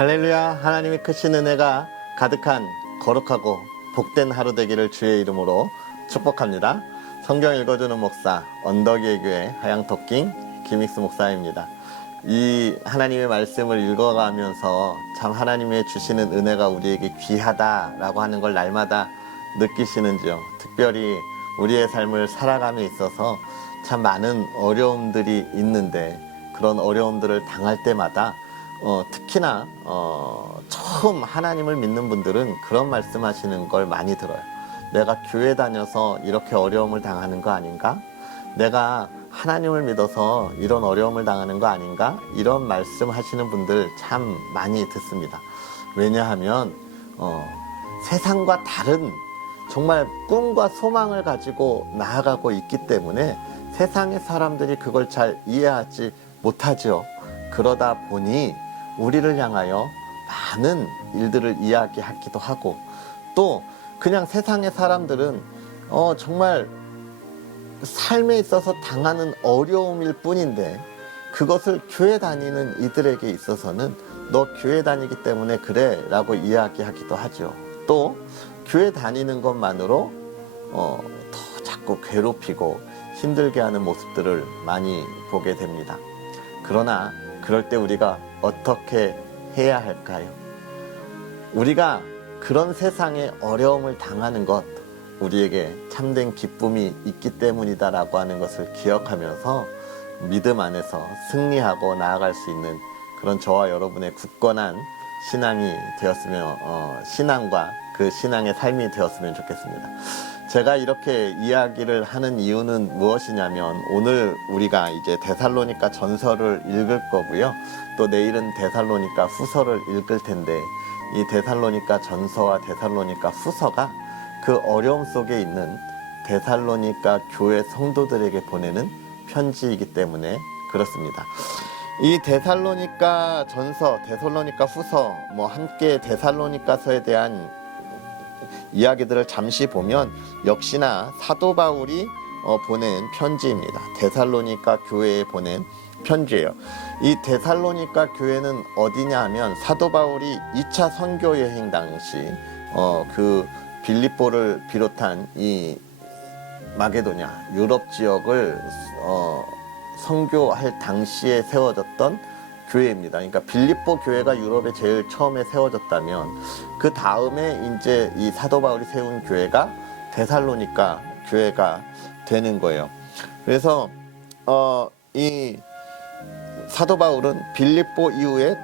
할렐루야. 하나님의 크신 은혜가 가득한 거룩하고 복된 하루 되기를 주의 이름으로 축복합니다. 성경 읽어주는 목사 언덕의 교회 하양토킹 김익수 목사입니다. 이 하나님의 말씀을 읽어가면서 참 하나님의 주시는 은혜가 우리에게 귀하다라고 하는 걸 날마다 느끼시는지요. 특별히 우리의 삶을 살아감에 있어서 참 많은 어려움들이 있는데 그런 어려움들을 당할 때마다 특히나 처음 하나님을 믿는 분들은 그런 말씀하시는 걸 많이 들어요. 내가 교회 다녀서 이렇게 어려움을 당하는 거 아닌가? 내가 하나님을 믿어서 이런 어려움을 당하는 거 아닌가? 이런 말씀하시는 분들 참 많이 듣습니다. 왜냐하면 세상과 다른 정말 꿈과 소망을 가지고 나아가고 있기 때문에 세상의 사람들이 그걸 잘 이해하지 못하죠. 그러다 보니 우리를 향하여 많은 일들을 이야기하기도 하고, 또 그냥 세상의 사람들은 정말 삶에 있어서 당하는 어려움일 뿐인데 그것을 교회 다니는 이들에게 있어서는 너 교회 다니기 때문에 그래 라고 이야기하기도 하죠. 또 교회 다니는 것만으로 더 자꾸 괴롭히고 힘들게 하는 모습들을 많이 보게 됩니다. 그러나 그럴 때 우리가 어떻게 해야 할까요? 우리가 그런 세상에 어려움을 당하는 것, 우리에게 참된 기쁨이 있기 때문이다라고 하는 것을 기억하면서 믿음 안에서 승리하고 나아갈 수 있는 그런 저와 여러분의 굳건한 신앙이 되었으면, 신앙과 그 신앙의 삶이 되었으면 좋겠습니다. 제가 이렇게 이야기를 하는 이유는 무엇이냐면, 오늘 우리가 이제 데살로니가 전서를 읽을 거고요. 또 내일은 데살로니가 후서를 읽을 텐데, 이 데살로니가 전서와 데살로니가 후서가 그 어려움 속에 있는 데살로니가 교회 성도들에게 보내는 편지이기 때문에 그렇습니다. 이 데살로니가 전서, 데살로니가 후서, 함께 데살로니가서에 대한 이야기들을 잠시 보면 역시나 사도 바울이 보낸 편지입니다. 데살로니가 교회에 보낸 편지예요. 이 데살로니가 교회는 어디냐 하면 사도 바울이 2차 선교 여행 당시 그 빌립보를 비롯한 이 마게도냐 유럽 지역을 선교할 당시에 세워졌던 교회입니다. 그러니까 빌립보 교회가 유럽에 제일 처음에 세워졌다면 그 다음에 이제 이 사도 바울이 세운 교회가 데살로니가 교회가 되는 거예요. 그래서 이 사도 바울은 빌립보 이후에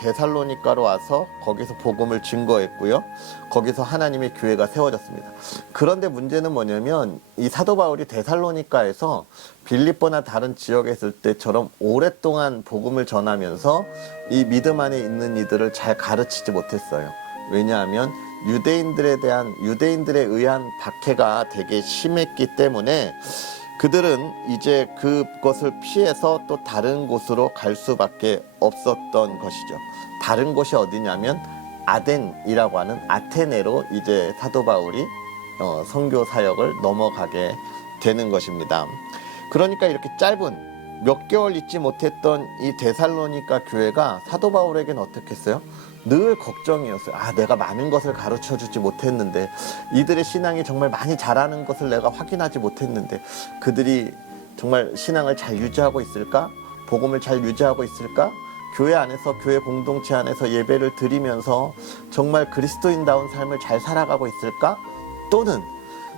데살로니가로 와서 거기서 복음을 증거했고요. 거기서 하나님의 교회가 세워졌습니다. 그런데 문제는 뭐냐면 이 사도 바울이 데살로니가에서 빌립보나 다른 지역에 있을 때처럼 오랫동안 복음을 전하면서 이 믿음 안에 있는 이들을 잘 가르치지 못했어요. 왜냐하면 유대인들에 의한 박해가 되게 심했기 때문에 그들은 이제 그것을 피해서 또 다른 곳으로 갈 수밖에 없었던 것이죠. 다른 곳이 어디냐면 아덴이라고 하는 아테네로 이제 사도 바울이 선교 사역을 넘어가게 되는 것입니다. 그러니까 이렇게 짧은 몇 개월 있지 못했던 이 데살로니가 교회가 사도 바울에게는 어떻게 했어요? 늘 걱정이었어요. 내가 많은 것을 가르쳐주지 못했는데, 이들의 신앙이 정말 많이 자라는 것을 내가 확인하지 못했는데 그들이 정말 신앙을 잘 유지하고 있을까? 복음을 잘 유지하고 있을까? 교회 안에서, 교회 공동체 안에서 예배를 드리면서 정말 그리스도인다운 삶을 잘 살아가고 있을까? 또는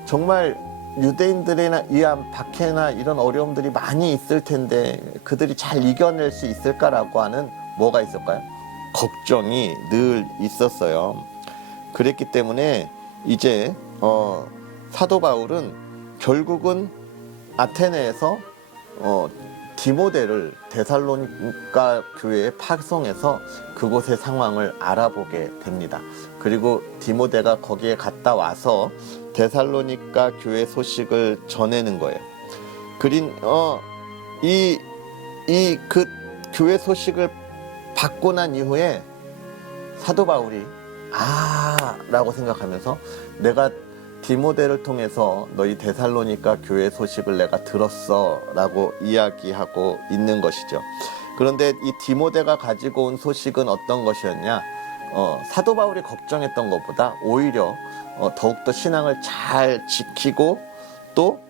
정말 유대인들에 의한 박해나 이런 어려움들이 많이 있을 텐데 그들이 잘 이겨낼 수 있을까라고 하는 뭐가 있을까요? 걱정이 늘 있었어요. 그랬기 때문에 이제 사도 바울은 결국은 아테네에서 디모데를 데살로니가 교회에 파송해서 그곳의 상황을 알아보게 됩니다. 그리고 디모데가 거기에 갔다 와서 데살로니가 교회 소식을 전하는 거예요. 그 교회 소식을 받고 난 이후에 사도 바울이 라고 생각하면서 내가 디모데를 통해서 너희 데살로니가 교회 소식을 내가 들었어 라고 이야기하고 있는 것이죠. 그런데 이 디모데가 가지고 온 소식은 어떤 것이었냐? 사도 바울이 걱정했던 것보다 오히려 더욱더 신앙을 잘 지키고 또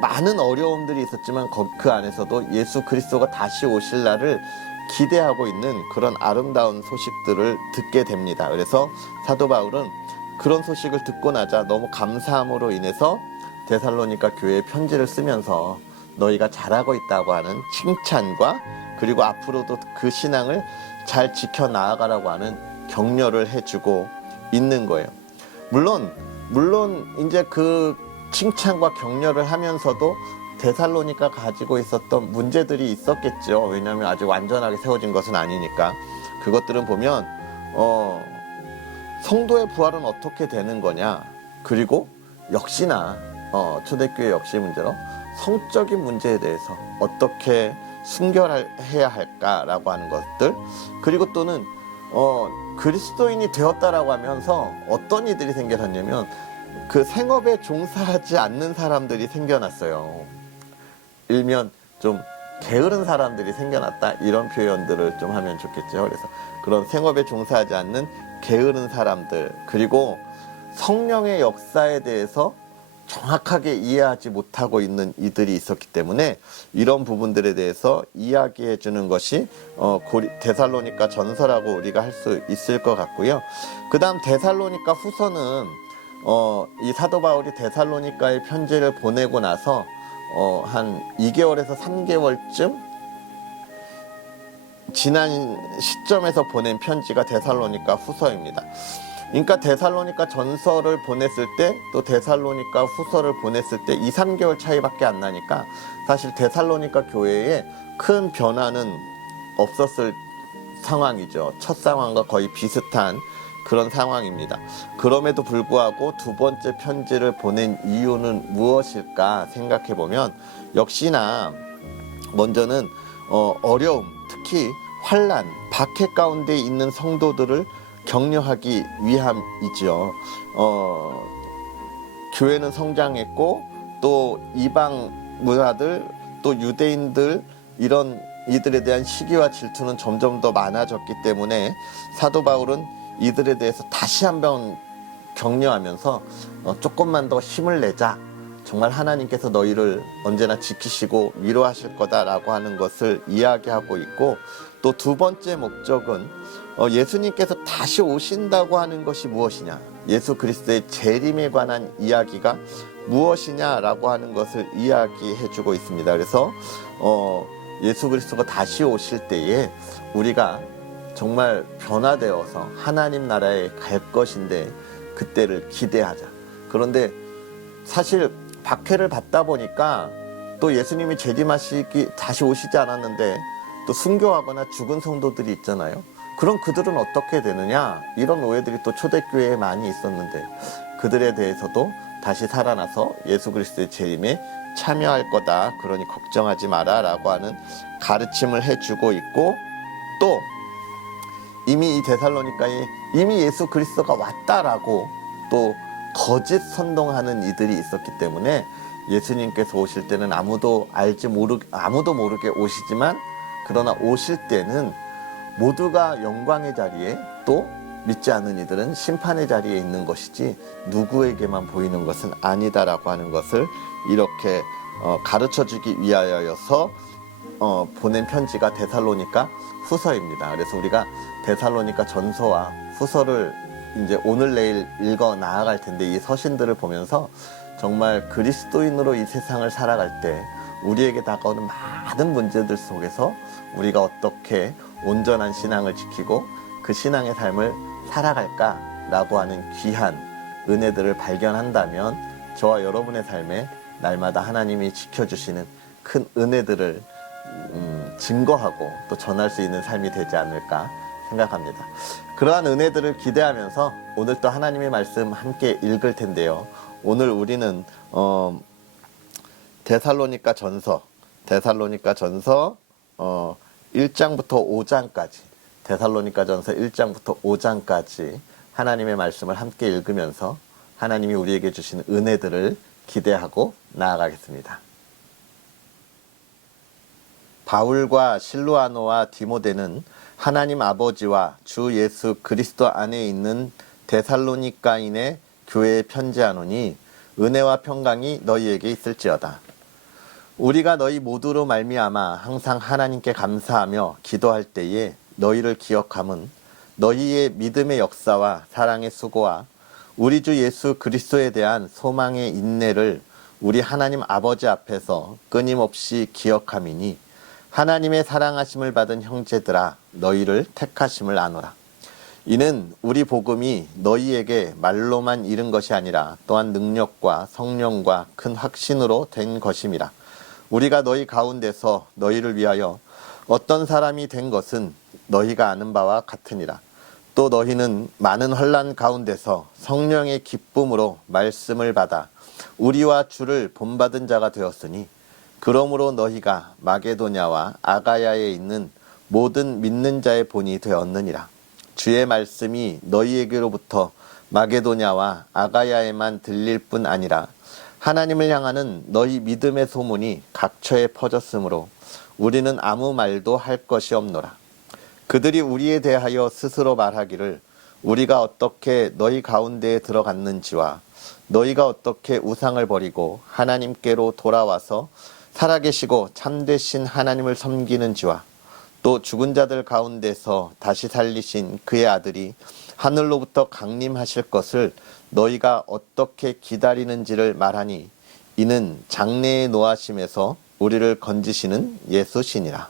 많은 어려움들이 있었지만 그 안에서도 예수 그리스도가 다시 오실 날을 기대하고 있는 그런 아름다운 소식들을 듣게 됩니다. 그래서 사도 바울은 그런 소식을 듣고 나자 너무 감사함으로 인해서 데살로니가 교회에 편지를 쓰면서 너희가 잘하고 있다고 하는 칭찬과 그리고 앞으로도 그 신앙을 잘 지켜 나아가라고 하는 격려를 해주고 있는 거예요. 물론 이제 그 칭찬과 격려를 하면서도 데살로니가 가지고 있었던 문제들이 있었겠죠. 왜냐하면 아직 완전하게 세워진 것은 아니니까. 그것들은 보면 성도의 부활은 어떻게 되는 거냐, 그리고 역시나 초대교회 역시 문제로 성적인 문제에 대해서 어떻게 순결해야 할까라고 하는 것들, 그리고 또는 그리스도인이 되었다라고 하면서 어떤 이들이 생겨났냐면 그 생업에 종사하지 않는 사람들이 생겨났어요. 일면 좀 게으른 사람들이 생겨났다, 이런 표현들을 좀 하면 좋겠죠. 그래서 그런 생업에 종사하지 않는 게으른 사람들, 그리고 성령의 역사에 대해서 정확하게 이해하지 못하고 있는 이들이 있었기 때문에 이런 부분들에 대해서 이야기해 주는 것이 데살로니가 전서라고 우리가 할 수 있을 것 같고요. 그 다음 데살로니가 후서는 이 사도 바울이 데살로니가에 편지를 보내고 나서 한 2개월에서 3개월쯤 지난 시점에서 보낸 편지가 데살로니가 후서입니다. 그러니까 데살로니가 전서를 보냈을 때 또 데살로니가 후서를 보냈을 때 2, 3개월 차이밖에 안 나니까 사실 데살로니가 교회에 큰 변화는 없었을 상황이죠. 첫 상황과 거의 비슷한 그런 상황입니다. 그럼에도 불구하고 두 번째 편지를 보낸 이유는 무엇일까 생각해 보면 역시나 먼저는 어려움, 특히 환난, 박해 가운데 있는 성도들을 격려하기 위함이죠. 교회는 성장했고 또 이방 문화들 또 유대인들 이런 이들에 대한 시기와 질투는 점점 더 많아졌기 때문에 사도 바울은 이들에 대해서 다시 한번 격려하면서 조금만 더 힘을 내자, 정말 하나님께서 너희를 언제나 지키시고 위로하실 거다라고 하는 것을 이야기하고 있고, 또 두 번째 목적은 예수님께서 다시 오신다고 하는 것이 무엇이냐, 예수 그리스도의 재림에 관한 이야기가 무엇이냐라고 하는 것을 이야기해 주고 있습니다. 그래서 예수 그리스도가 다시 오실 때에 우리가 정말 변화되어서 하나님 나라에 갈 것인데 그때를 기대하자. 그런데 사실 박해를 받다 보니까 또 예수님이 재림하시기 다시 오시지 않았는데 또 순교하거나 죽은 성도들이 있잖아요. 그럼 그들은 어떻게 되느냐, 이런 오해들이 또 초대교회에 많이 있었는데 그들에 대해서도 다시 살아나서 예수 그리스도의 재림에 참여할 거다, 그러니 걱정하지 마라 라고 하는 가르침을 해주고 있고, 또 이미 이 데살로니가에 이미 예수 그리스도가 왔다라고 또 거짓 선동하는 이들이 있었기 때문에 예수님께서 오실 때는 아무도 모르게 오시지만, 그러나 오실 때는 모두가 영광의 자리에 또 믿지 않는 이들은 심판의 자리에 있는 것이지 누구에게만 보이는 것은 아니다라고 하는 것을 이렇게 가르쳐주기 위하여서 보낸 편지가 데살로니가 후서입니다. 그래서 우리가 데살로니가 전서와 후서를 이제 오늘 내일 읽어 나아갈 텐데, 이 서신들을 보면서 정말 그리스도인으로 이 세상을 살아갈 때 우리에게 다가오는 많은 문제들 속에서 우리가 어떻게 온전한 신앙을 지키고 그 신앙의 삶을 살아갈까라고 하는 귀한 은혜들을 발견한다면 저와 여러분의 삶에 날마다 하나님이 지켜주시는 큰 은혜들을 증거하고 또 전할 수 있는 삶이 되지 않을까 생각합니다. 그러한 은혜들을 기대하면서 오늘 또 하나님의 말씀 함께 읽을 텐데요. 오늘 우리는 데살로니가 전서 1장부터 5장까지, 데살로니가 전서 1장부터 5장까지 하나님의 말씀을 함께 읽으면서 하나님이 우리에게 주신 은혜들을 기대하고 나아가겠습니다. 바울과 실루아노와 디모데는 하나님 아버지와 주 예수 그리스도 안에 있는 데살로니가인의 교회에 편지하노니 은혜와 평강이 너희에게 있을지어다. 우리가 너희 모두로 말미암아 항상 하나님께 감사하며 기도할 때에 너희를 기억함은 너희의 믿음의 역사와 사랑의 수고와 우리 주 예수 그리스도에 대한 소망의 인내를 우리 하나님 아버지 앞에서 끊임없이 기억함이니 하나님의 사랑하심을 받은 형제들아 너희를 택하심을 아노라. 이는 우리 복음이 너희에게 말로만 이른 것이 아니라 또한 능력과 성령과 큰 확신으로 된 것임이라. 우리가 너희 가운데서 너희를 위하여 어떤 사람이 된 것은 너희가 아는 바와 같으니라. 또 너희는 많은 혼란 가운데서 성령의 기쁨으로 말씀을 받아 우리와 주를 본받은 자가 되었으니 그러므로 너희가 마게도냐와 아가야에 있는 모든 믿는 자의 본이 되었느니라. 주의 말씀이 너희에게로부터 마게도냐와 아가야에만 들릴 뿐 아니라 하나님을 향하는 너희 믿음의 소문이 각처에 퍼졌으므로 우리는 아무 말도 할 것이 없노라. 그들이 우리에 대하여 스스로 말하기를 우리가 어떻게 너희 가운데에 들어갔는지와 너희가 어떻게 우상을 버리고 하나님께로 돌아와서 살아계시고 참되신 하나님을 섬기는지와 또 죽은 자들 가운데서 다시 살리신 그의 아들이 하늘로부터 강림하실 것을 너희가 어떻게 기다리는지를 말하니 이는 장래의 노하심에서 우리를 건지시는 예수시니라.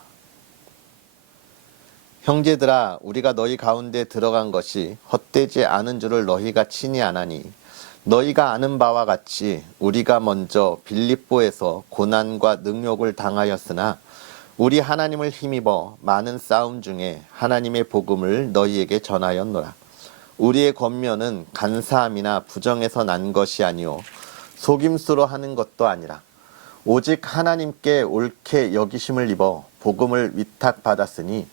형제들아 우리가 너희 가운데 들어간 것이 헛되지 않은 줄을 너희가 친히 아나니 너희가 아는 바와 같이 우리가 먼저 빌립보에서 고난과 능욕을 당하였으나 우리 하나님을 힘입어 많은 싸움 중에 하나님의 복음을 너희에게 전하였노라. 우리의 권면은 간사함이나 부정에서 난 것이 아니요 속임수로 하는 것도 아니라 오직 하나님께 옳게 여기심을 입어 복음을 위탁받았으니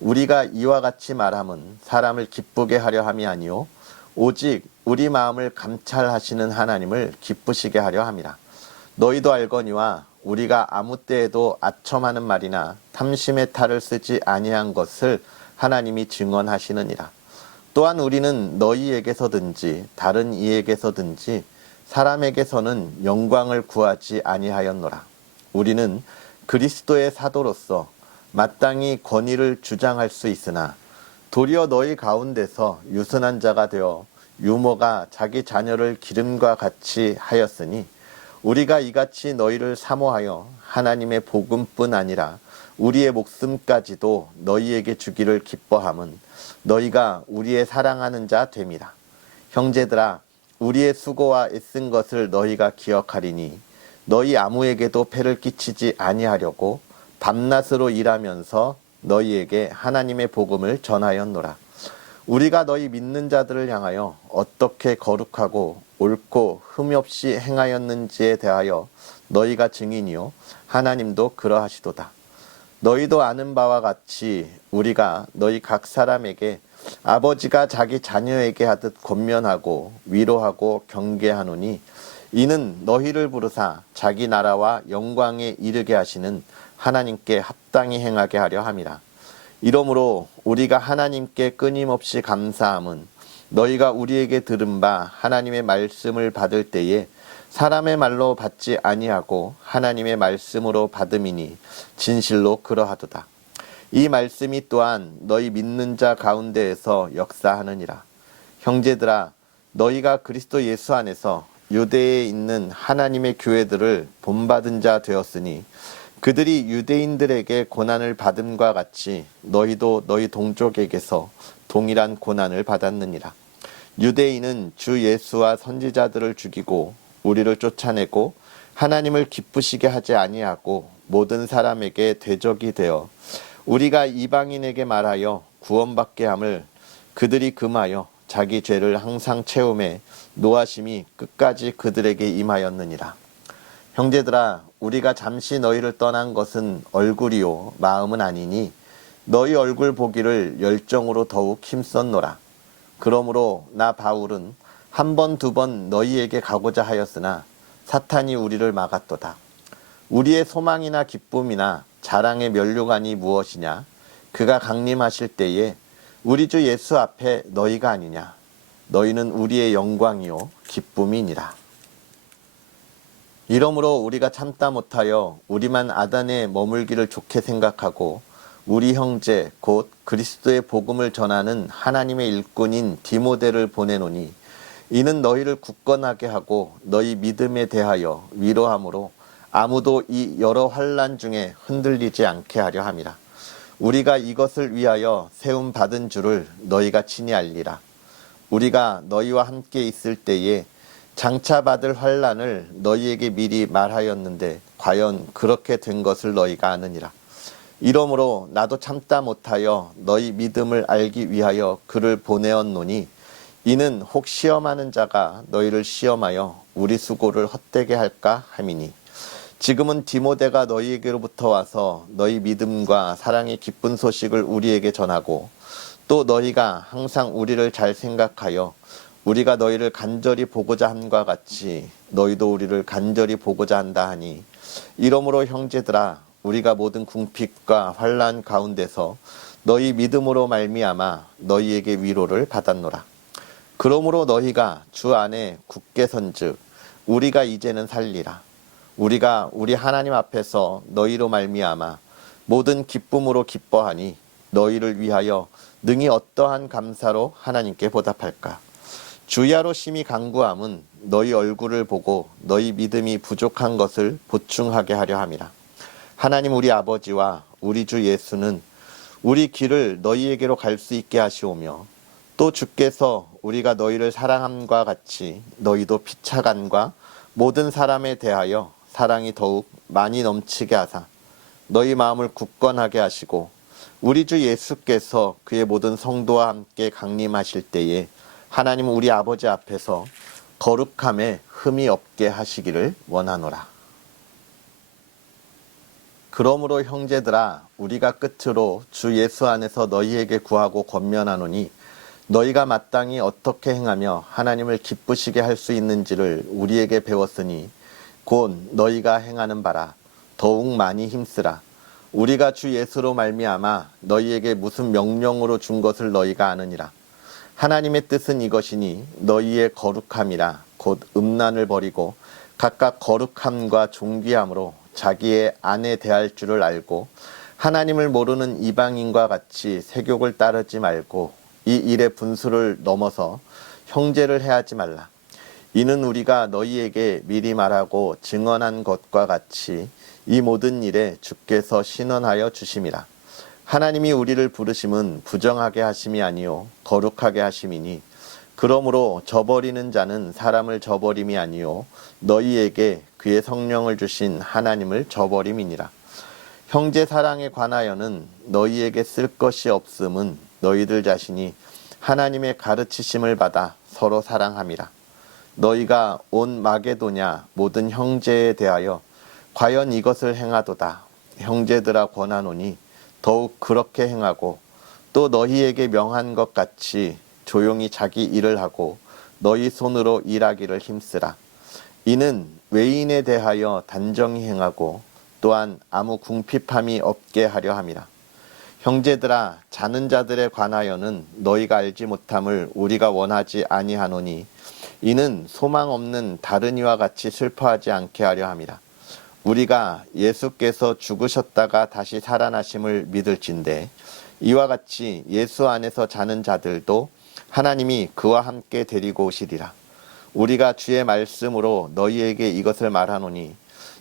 우리가 이와 같이 말함은 사람을 기쁘게 하려 함이 아니요 오직 우리 마음을 감찰하시는 하나님을 기쁘시게 하려 함이라. 너희도 알거니와 우리가 아무 때에도 아첨하는 말이나 탐심의 탈을 쓰지 아니한 것을 하나님이 증언하시느니라. 또한 우리는 너희에게서든지 다른 이에게서든지 사람에게서는 영광을 구하지 아니하였노라. 우리는 그리스도의 사도로서 마땅히 권위를 주장할 수 있으나 도리어 너희 가운데서 유순한 자가 되어 유모가 자기 자녀를 기름과 같이 하였으니 우리가 이같이 너희를 사모하여 하나님의 복음뿐 아니라 우리의 목숨까지도 너희에게 주기를 기뻐함은 너희가 우리의 사랑하는 자 됨이라. 형제들아 우리의 수고와 애쓴 것을 너희가 기억하리니 너희 아무에게도 폐를 끼치지 아니하려고 밤낮으로 일하면서 너희에게 하나님의 복음을 전하였노라. 우리가 너희 믿는 자들을 향하여 어떻게 거룩하고 옳고 흠이 없이 행하였는지에 대하여 너희가 증인이요 하나님도 그러하시도다. 너희도 아는 바와 같이 우리가 너희 각 사람에게 아버지가 자기 자녀에게 하듯 권면하고 위로하고 경계하노니 이는 너희를 부르사 자기 나라와 영광에 이르게 하시는 하나님께 합당히 행하게 하려 함이라. 이러므로 우리가 하나님께 끊임없이 감사함은 너희가 우리에게 들은 바 하나님의 말씀을 받을 때에 사람의 말로 받지 아니하고 하나님의 말씀으로 받음이니 진실로 그러하도다. 이 말씀이 또한 너희 믿는 자 가운데에서 역사하느니라. 형제들아 너희가 그리스도 예수 안에서 유대에 있는 하나님의 교회들을 본받은 자 되었으니 그들이 유대인들에게 고난을 받음과 같이 너희도 너희 동족에게서 동일한 고난을 받았느니라. 유대인은 주 예수와 선지자들을 죽이고 우리를 쫓아내고 하나님을 기쁘시게 하지 아니하고 모든 사람에게 대적이 되어 우리가 이방인에게 말하여 구원받게 함을 그들이 금하여 자기 죄를 항상 채움에 노하심이 끝까지 그들에게 임하였느니라. 형제들아 우리가 잠시 너희를 떠난 것은 얼굴이요 마음은 아니니 너희 얼굴 보기를 열정으로 더욱 힘썼노라. 그러므로 나 바울은 한 번 두 번 너희에게 가고자 하였으나 사탄이 우리를 막았도다. 우리의 소망이나 기쁨이나 자랑의 면류관이 무엇이냐? 그가 강림하실 때에 우리 주 예수 앞에 너희가 아니냐? 너희는 우리의 영광이요 기쁨이니라. 이러므로 우리가 참다 못하여 우리만 아단에 머물기를 좋게 생각하고 우리 형제 곧 그리스도의 복음을 전하는 하나님의 일꾼인 디모데를 보내노니 이는 너희를 굳건하게 하고 너희 믿음에 대하여 위로함으로 아무도 이 여러 환난 중에 흔들리지 않게 하려 함이라. 우리가 이것을 위하여 세움 받은 줄을 너희가 친히 알리라. 우리가 너희와 함께 있을 때에 장차 받을 환난을 너희에게 미리 말하였는데 과연 그렇게 된 것을 너희가 아느니라. 이러므로 나도 참다 못하여 너희 믿음을 알기 위하여 그를 보내었노니 이는 혹 시험하는 자가 너희를 시험하여 우리 수고를 헛되게 할까 함이니 지금은 디모데가 너희에게로부터 와서 너희 믿음과 사랑의 기쁜 소식을 우리에게 전하고 또 너희가 항상 우리를 잘 생각하여 우리가 너희를 간절히 보고자 함과 같이 너희도 우리를 간절히 보고자 한다 하니 이러므로 형제들아 우리가 모든 궁핍과 환난 가운데서 너희 믿음으로 말미암아 너희에게 위로를 받았노라. 그러므로 너희가 주 안에 굳게 선즉 우리가 이제는 살리라. 우리가 우리 하나님 앞에서 너희로 말미암아 모든 기쁨으로 기뻐하니 너희를 위하여 능히 어떠한 감사로 하나님께 보답할까. 주야로 심히 간구함은 너희 얼굴을 보고 너희 믿음이 부족한 것을 보충하게 하려 함이라. 하나님 우리 아버지와 우리 주 예수는 우리 길을 너희에게로 갈 수 있게 하시오며 또 주께서 우리가 너희를 사랑함과 같이 너희도 피차간과 모든 사람에 대하여 사랑이 더욱 많이 넘치게 하사 너희 마음을 굳건하게 하시고 우리 주 예수께서 그의 모든 성도와 함께 강림하실 때에 하나님 우리 아버지 앞에서 거룩함에 흠이 없게 하시기를 원하노라. 그러므로 형제들아 우리가 끝으로 주 예수 안에서 너희에게 구하고 권면하노니 너희가 마땅히 어떻게 행하며 하나님을 기쁘시게 할 수 있는지를 우리에게 배웠으니 곧 너희가 행하는 바라 더욱 많이 힘쓰라. 우리가 주 예수로 말미암아 너희에게 무슨 명령으로 준 것을 너희가 아느니라. 하나님의 뜻은 이것이니 너희의 거룩함이라 곧 음란을 버리고 각각 거룩함과 존귀함으로 자기의 아내 대할 줄을 알고 하나님을 모르는 이방인과 같이 세욕을 따르지 말고 이 일의 분수를 넘어서 형제를 해하지 말라. 이는 우리가 너희에게 미리 말하고 증언한 것과 같이 이 모든 일에 주께서 신원하여 주심이라. 하나님이 우리를 부르심은 부정하게 하심이 아니요 거룩하게 하심이니 그러므로 저버리는 자는 사람을 저버림이 아니요 너희에게 그의 성령을 주신 하나님을 저버림이니라. 형제 사랑에 관하여는 너희에게 쓸 것이 없음은 너희들 자신이 하나님의 가르치심을 받아 서로 사랑함이라. 너희가 온 마게도냐 모든 형제에 대하여 과연 이것을 행하도다 형제들아 권하노니 더욱 그렇게 행하고 또 너희에게 명한 것 같이 조용히 자기 일을 하고 너희 손으로 일하기를 힘쓰라. 이는 외인에 대하여 단정히 행하고 또한 아무 궁핍함이 없게 하려 함이라. 형제들아 자는 자들에 관하여는 너희가 알지 못함을 우리가 원하지 아니하노니 이는 소망 없는 다른 이와 같이 슬퍼하지 않게 하려 함이라. 우리가 예수께서 죽으셨다가 다시 살아나심을 믿을진대 이와 같이 예수 안에서 자는 자들도 하나님이 그와 함께 데리고 오시리라. 우리가 주의 말씀으로 너희에게 이것을 말하노니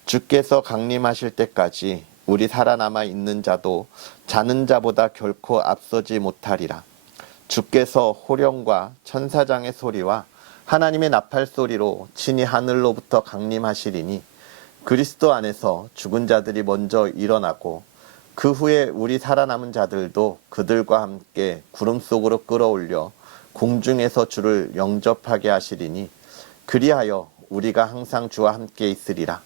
주께서 강림하실 때까지 우리 살아남아 있는 자도 자는 자보다 결코 앞서지 못하리라. 주께서 호령과 천사장의 소리와 하나님의 나팔 소리로 친히 하늘로부터 강림하시리니 그리스도 안에서 죽은 자들이 먼저 일어나고 그 후에 우리 살아남은 자들도 그들과 함께 구름 속으로 끌어올려 공중에서 주를 영접하게 하시리니 그리하여 우리가 항상 주와 함께 있으리라.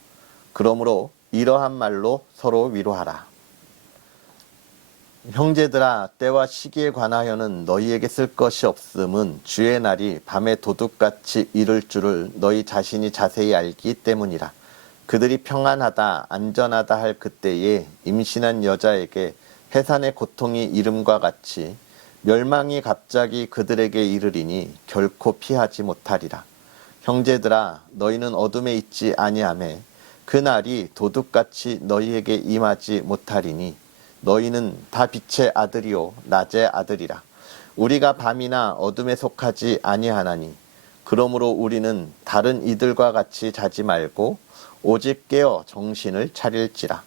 그러므로 이러한 말로 서로 위로하라. 형제들아 때와 시기에 관하여는 너희에게 쓸 것이 없음은 주의 날이 밤에 도둑같이 이를 줄을 너희 자신이 자세히 알기 때문이라. 그들이 평안하다 안전하다 할 그때에 임신한 여자에게 해산의 고통이 이름과 같이 멸망이 갑자기 그들에게 이르리니 결코 피하지 못하리라. 형제들아 너희는 어둠에 있지 아니하매 그 날이 도둑같이 너희에게 임하지 못하리니 너희는 다 빛의 아들이요 낮의 아들이라. 우리가 밤이나 어둠에 속하지 아니하나니 그러므로 우리는 다른 이들과 같이 자지 말고 오직 깨어 정신을 차릴지라.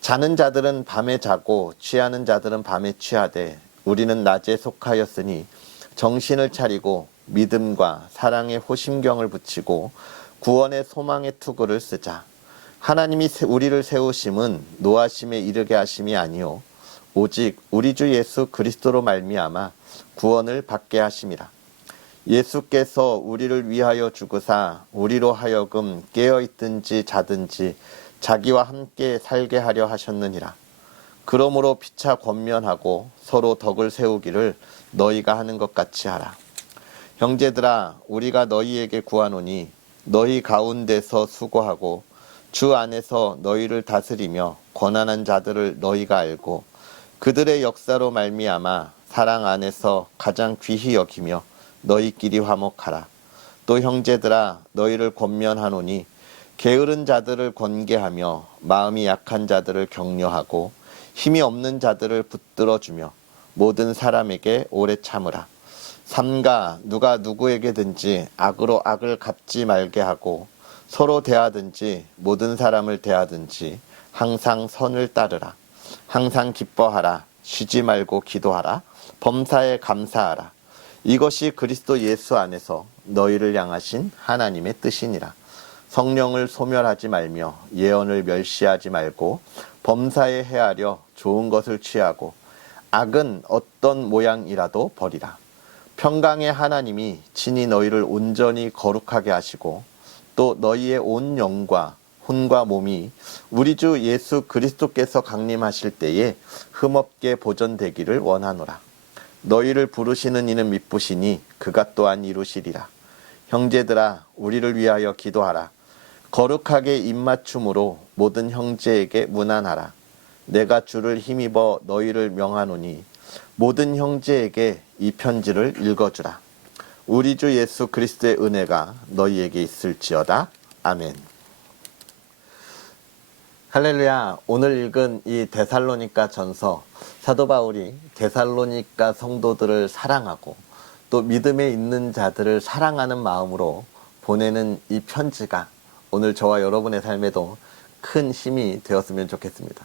자는 자들은 밤에 자고 취하는 자들은 밤에 취하되 우리는 낮에 속하였으니 정신을 차리고 믿음과 사랑의 호심경을 붙이고 구원의 소망의 투구를 쓰자. 하나님이 우리를 세우심은 노하심에 이르게 하심이 아니요 오직 우리 주 예수 그리스도로 말미암아 구원을 받게 하심이라. 예수께서 우리를 위하여 죽으사 우리로 하여금 깨어있든지 자든지 자기와 함께 살게 하려 하셨느니라. 그러므로 피차 권면하고 서로 덕을 세우기를 너희가 하는 것 같이 하라. 형제들아 우리가 너희에게 구하노니 너희 가운데서 수고하고 주 안에서 너희를 다스리며 권한한 자들을 너희가 알고 그들의 역사로 말미암아 사랑 안에서 가장 귀히 여기며 너희끼리 화목하라. 또 형제들아 너희를 권면하노니 게으른 자들을 권계하며 마음이 약한 자들을 격려하고 힘이 없는 자들을 붙들어주며 모든 사람에게 오래 참으라. 삼가 누가 누구에게든지 악으로 악을 갚지 말게 하고 서로 대하든지 모든 사람을 대하든지 항상 선을 따르라. 항상 기뻐하라. 쉬지 말고 기도하라. 범사에 감사하라. 이것이 그리스도 예수 안에서 너희를 향하신 하나님의 뜻이니라. 성령을 소멸하지 말며 예언을 멸시하지 말고 범사에 헤아려 좋은 것을 취하고 악은 어떤 모양이라도 버리라. 평강의 하나님이 친히 너희를 온전히 거룩하게 하시고 또 너희의 온 영과 혼과 몸이 우리 주 예수 그리스도께서 강림하실 때에 흠없게 보존되기를 원하노라. 너희를 부르시는 이는 미쁘시니 그가 또한 이루시리라. 형제들아 우리를 위하여 기도하라. 거룩하게 입맞춤으로 모든 형제에게 문안하라. 내가 주를 힘입어 너희를 명하노니 모든 형제에게 이 편지를 읽어주라. 우리 주 예수 그리스도의 은혜가 너희에게 있을지어다. 아멘. 할렐루야. 오늘 읽은 이 데살로니가 전서, 사도 바울이 데살로니가 성도들을 사랑하고 또 믿음에 있는 자들을 사랑하는 마음으로 보내는 이 편지가 오늘 저와 여러분의 삶에도 큰 힘이 되었으면 좋겠습니다.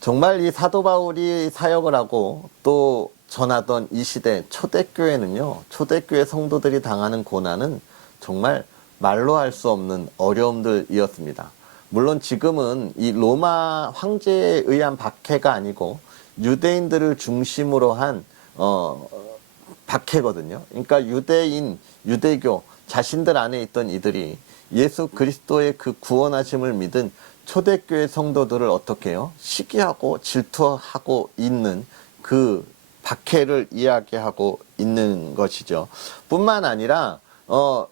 정말 이 사도 바울이 사역을 하고 또 전하던 이 시대 초대교회는요, 초대교회 성도들이 당하는 고난은 정말 말로 할 수 없는 어려움들이었습니다. 물론 지금은 이 로마 황제에 의한 박해가 아니고 유대인들을 중심으로 한 박해거든요. 그러니까 유대교 자신들 안에 있던 이들이 예수 그리스도의 그 구원하심을 믿은 초대교회 성도들을 어떻게 해요? 시기하고 질투하고 있는 그 박해를 이야기하고 있는 것이죠. 뿐만 아니라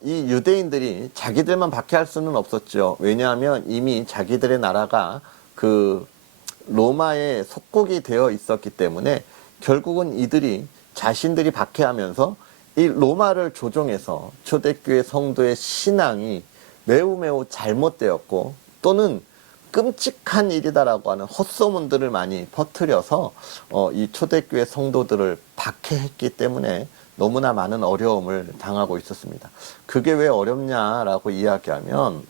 이 유대인들이 자기들만 박해할 수는 없었죠. 왜냐하면 이미 자기들의 나라가 그 로마의 속국이 되어 있었기 때문에 결국은 이들이 자신들이 박해하면서 이 로마를 조종해서 초대교회 성도의 신앙이 매우 잘못되었고 또는 끔찍한 일이다라고 하는 헛소문들을 많이 퍼뜨려서 이 초대교회 성도들을 박해했기 때문에 너무나 많은 어려움을 당하고 있었습니다. 그게 왜 어렵냐라고 이야기하면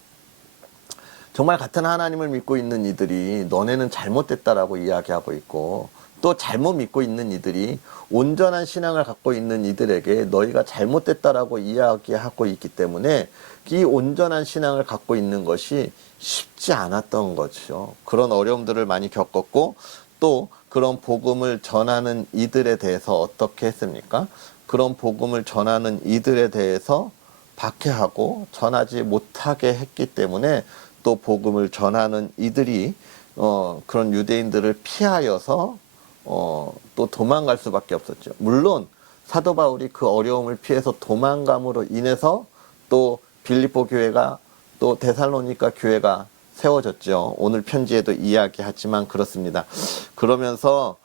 정말 같은 하나님을 믿고 있는 이들이 너네는 잘못됐다라고 이야기하고 있고 또 잘못 믿고 있는 이들이 온전한 신앙을 갖고 있는 이들에게 너희가 잘못됐다라고 이야기하고 있기 때문에 이 온전한 신앙을 갖고 있는 것이 쉽지 않았던 거죠. 그런 어려움들을 많이 겪었고 또 그런 복음을 전하는 이들에 대해서 어떻게 했습니까? 그런 복음을 전하는 이들에 대해서 박해하고 전하지 못하게 했기 때문에 또 복음을 전하는 이들이 그런 유대인들을 피하여서 또 도망갈 수밖에 없었죠. 물론 사도 바울이 그 어려움을 피해서 도망감으로 인해서 또 빌립보 교회가 또 데살로니가 교회가 세워졌죠. 오늘 편지에도 이야기하지만 그렇습니다. 그러면서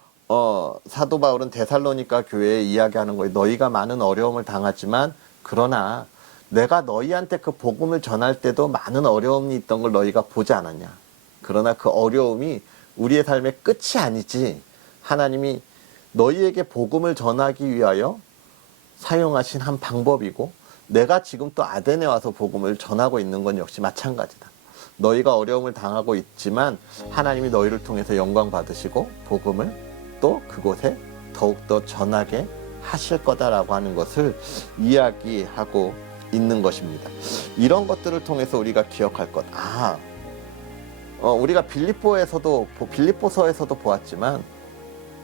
사도 바울은 데살로니가 교회에 이야기하는 거예요. 너희가 많은 어려움을 당하지만 그러나 내가 너희한테 그 복음을 전할 때도 많은 어려움이 있던 걸 너희가 보지 않았냐. 그러나 그 어려움이 우리의 삶의 끝이 아니지, 하나님이 너희에게 복음을 전하기 위하여 사용하신 한 방법이고, 내가 지금 또 아덴에 와서 복음을 전하고 있는 건 역시 마찬가지다. 너희가 어려움을 당하고 있지만 하나님이 너희를 통해서 영광 받으시고 복음을 또 그곳에 더욱더 전하게 하실 거다라고 하는 것을 이야기하고 있는 것입니다. 이런 것들을 통해서 우리가 기억할 것. 우리가 빌립보서에서도 보았지만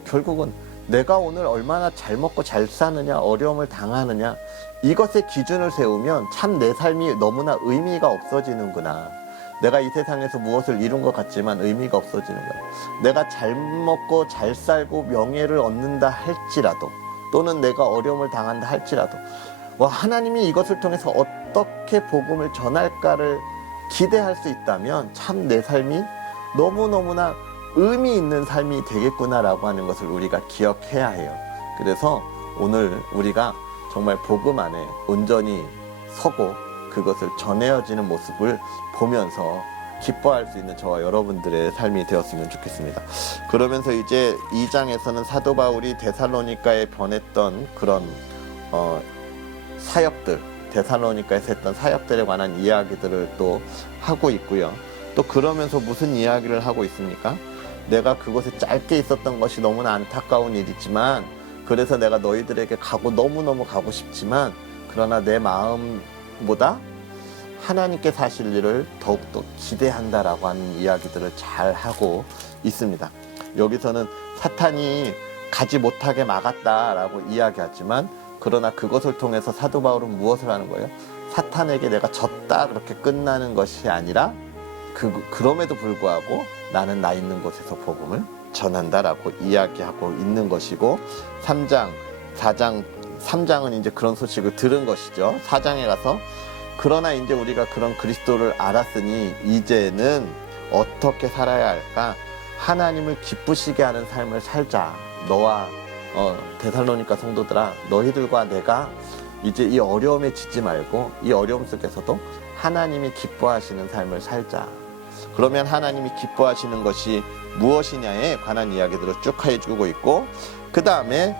결국은 내가 오늘 얼마나 잘 먹고 잘 사느냐, 어려움을 당하느냐, 이것에 기준을 세우면 참 내 삶이 너무나 의미가 없어지는구나. 내가 이 세상에서 무엇을 이룬 것 같지만 의미가 없어지는구나. 내가 잘 먹고 잘 살고 명예를 얻는다 할지라도, 또는 내가 어려움을 당한다 할지라도, 하나님이 이것을 통해서 어떻게 복음을 전할까를 기대할 수 있다면 참 내 삶이 너무너무나 의미 있는 삶이 되겠구나라고 하는 것을 우리가 기억해야 해요. 그래서 오늘 우리가 정말 복음 안에 온전히 서고 그것을 전해지는 모습을 보면서 기뻐할 수 있는 저와 여러분들의 삶이 되었으면 좋겠습니다. 그러면서 이제 2장에서는 사도 바울이 데살로니가에 보냈던 그런 사역들, 데살로니가에서 했던 사역들에 관한 이야기들을 또 하고 있고요. 또 그러면서 무슨 이야기를 하고 있습니까? 내가 그곳에 짧게 있었던 것이 너무나 안타까운 일이지만, 그래서 내가 너희들에게 너무너무 가고 싶지만, 그러나 내 마음보다 하나님께서 하실 일을 더욱더 기대한다라고 하는 이야기들을 잘 하고 있습니다. 여기서는 사탄이 가지 못하게 막았다라고 이야기하지만, 그러나 그것을 통해서 사도 바울은 무엇을 하는 거예요? 사탄에게 내가 졌다 그렇게 끝나는 것이 아니라 그럼에도 불구하고 나는 나 있는 곳에서 복음을 전한다라고 이야기하고 있는 것이고, 3장은 이제 그런 소식을 들은 것이죠. 4장에 가서 그러나 이제 우리가 그런 그리스도를 알았으니 이제는 어떻게 살아야 할까? 하나님을 기쁘시게 하는 삶을 살자. 너와 데살로니가 성도들아, 너희들과 내가 이제 이 어려움에 지지 말고 이 어려움 속에서도 하나님이 기뻐하시는 삶을 살자. 그러면 하나님이 기뻐하시는 것이 무엇이냐에 관한 이야기들을 쭉 해주고 있고, 그 다음에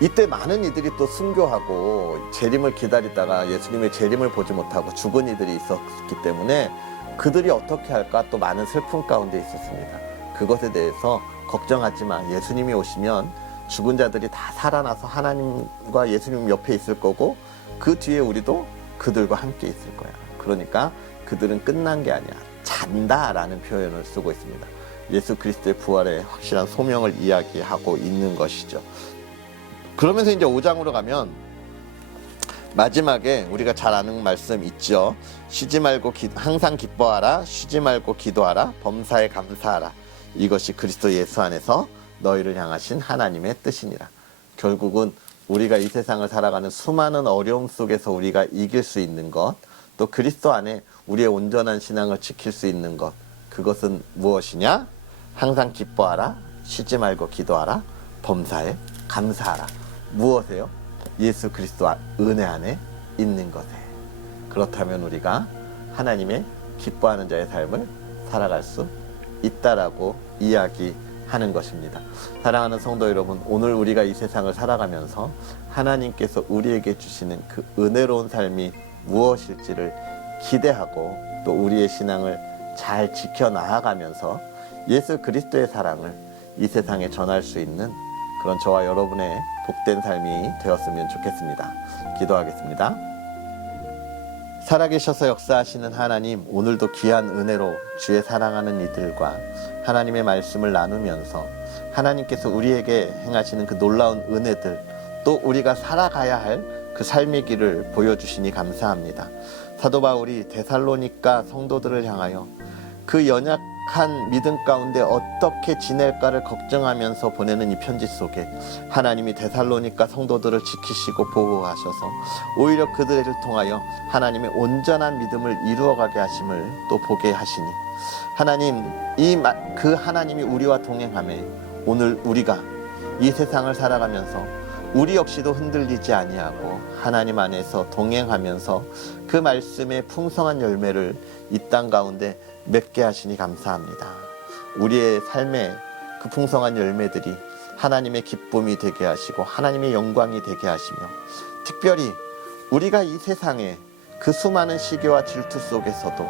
이때 많은 이들이 또 순교하고 재림을 기다리다가 예수님의 재림을 보지 못하고 죽은 이들이 있었기 때문에 그들이 어떻게 할까 또 많은 슬픔 가운데 있었습니다. 그것에 대해서 걱정하지 마. 예수님이 오시면 죽은 자들이 다 살아나서 하나님과 예수님 옆에 있을 거고, 그 뒤에 우리도 그들과 함께 있을 거야. 그러니까 그들은 끝난 게 아니야. 잔다라는 표현을 쓰고 있습니다. 예수 그리스도의 부활의 확실한 소명을 이야기하고 있는 것이죠. 그러면서 이제 5장으로 가면 마지막에 우리가 잘 아는 말씀 있죠. 쉬지 말고 항상 기뻐하라. 쉬지 말고 기도하라. 범사에 감사하라. 이것이 그리스도 예수 안에서 너희를 향하신 하나님의 뜻이니라. 결국은 우리가 이 세상을 살아가는 수많은 어려움 속에서 우리가 이길 수 있는 것, 또 그리스도 안에 우리의 온전한 신앙을 지킬 수 있는 것, 그것은 무엇이냐? 항상 기뻐하라. 쉬지 말고 기도하라. 범사에 감사하라. 무엇에요? 예수 그리스도 은혜 안에 있는 것에. 그렇다면 우리가 하나님의 기뻐하는 자의 삶을 살아갈 수 있다라고 이야기하는 것입니다. 사랑하는 성도 여러분, 오늘 우리가 이 세상을 살아가면서 하나님께서 우리에게 주시는 그 은혜로운 삶이 무엇일지를 기대하고 또 우리의 신앙을 잘 지켜나가면서 예수 그리스도의 사랑을 이 세상에 전할 수 있는 그런 저와 여러분의 복된 삶이 되었으면 좋겠습니다. 기도하겠습니다. 살아계셔서 역사하시는 하나님, 오늘도 귀한 은혜로 주의 사랑하는 이들과 하나님의 말씀을 나누면서 하나님께서 우리에게 행하시는 그 놀라운 은혜들, 또 우리가 살아가야 할 그 삶의 길을 보여주시니 감사합니다. 사도 바울이 데살로니가 성도들을 향하여 그 가득한 믿음 가운데 어떻게 지낼까를 걱정하면서 보내는 이 편지 속에 하나님이 데살로니가 성도들을 지키시고 보호하셔서 오히려 그들을 통하여 하나님의 온전한 믿음을 이루어가게 하심을 또 보게 하시니 하나님, 그 하나님이 우리와 동행하며 오늘 우리가 이 세상을 살아가면서 우리 역시도 흔들리지 아니하고 하나님 안에서 동행하면서 그 말씀의 풍성한 열매를 이 땅 가운데 맺게 하시니 감사합니다. 우리의 삶의 그 풍성한 열매들이 하나님의 기쁨이 되게 하시고 하나님의 영광이 되게 하시며 특별히 우리가 이 세상에 그 수많은 시기와 질투 속에서도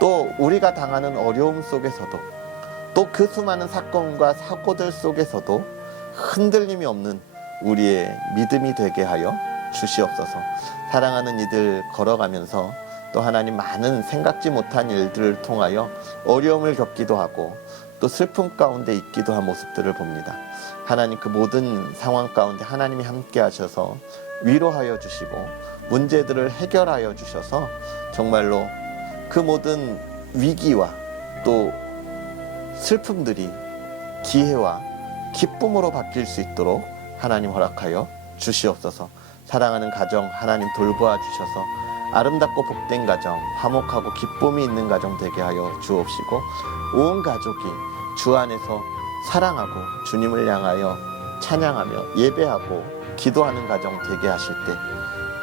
또 우리가 당하는 어려움 속에서도 또 그 수많은 사건과 사고들 속에서도 흔들림이 없는 우리의 믿음이 되게 하여 주시옵소서. 사랑하는 이들 걸어가면서 또 하나님 많은 생각지 못한 일들을 통하여 어려움을 겪기도 하고 또 슬픔 가운데 있기도 한 모습들을 봅니다. 하나님 그 모든 상황 가운데 하나님이 함께 하셔서 위로하여 주시고 문제들을 해결하여 주셔서 정말로 그 모든 위기와 또 슬픔들이 기회와 기쁨으로 바뀔 수 있도록 하나님 허락하여 주시옵소서. 사랑하는 가정 하나님 돌보아 주셔서 아름답고 복된 가정, 화목하고 기쁨이 있는 가정 되게 하여 주옵시고 온 가족이 주 안에서 사랑하고 주님을 향하여 찬양하며 예배하고 기도하는 가정 되게 하실 때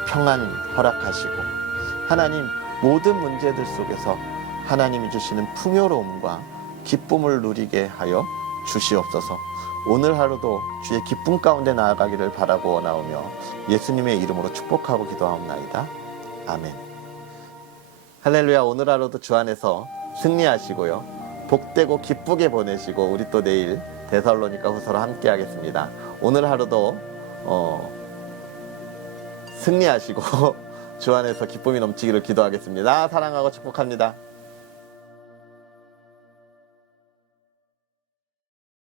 평안 허락하시고 하나님 모든 문제들 속에서 하나님이 주시는 풍요로움과 기쁨을 누리게 하여 주시옵소서. 오늘 하루도 주의 기쁨 가운데 나아가기를 바라고 원하오며 예수님의 이름으로 축복하고 기도하옵나이다. 아멘. 할렐루야. 오늘 하루도 주 안에서 승리하시고요. 복되고 기쁘게 보내시고 우리 또 내일 데살로니가 후서로 함께 하겠습니다. 오늘 하루도 승리하시고 주 안에서 기쁨이 넘치기를 기도하겠습니다. 사랑하고 축복합니다.